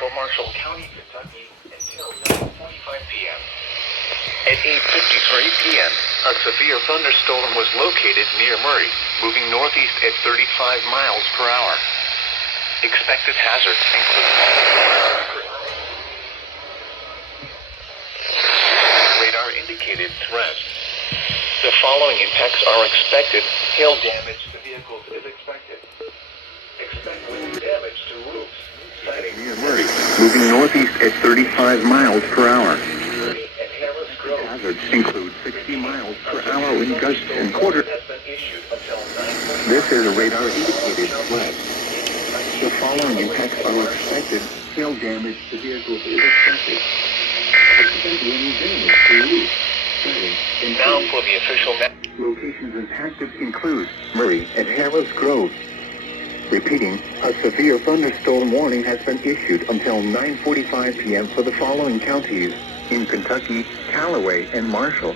central Marshall County, Kentucky until 9:45 p.m. At 8:53 p.m., a severe thunderstorm was located near Murray, moving northeast at 35 miles per hour. Expected hazards include radar indicated threat. The following impacts are expected. Hail damage to vehicles is expected. Expect wind damage to roofs. Sighting near Murray, moving northeast at 35 miles per hour. Hazards include 60 miles per hour wind gusts and quarter. This is a radar indicated threat. The following impacts are expected. Hail damage to vehicles is expected. Expect wind damage to roofs. And now for the official map. Locations impacted include Murray and Harris Grove. Repeating, a severe thunderstorm warning has been issued until 9:45 p.m. for the following counties in Kentucky, Callaway, and Marshall.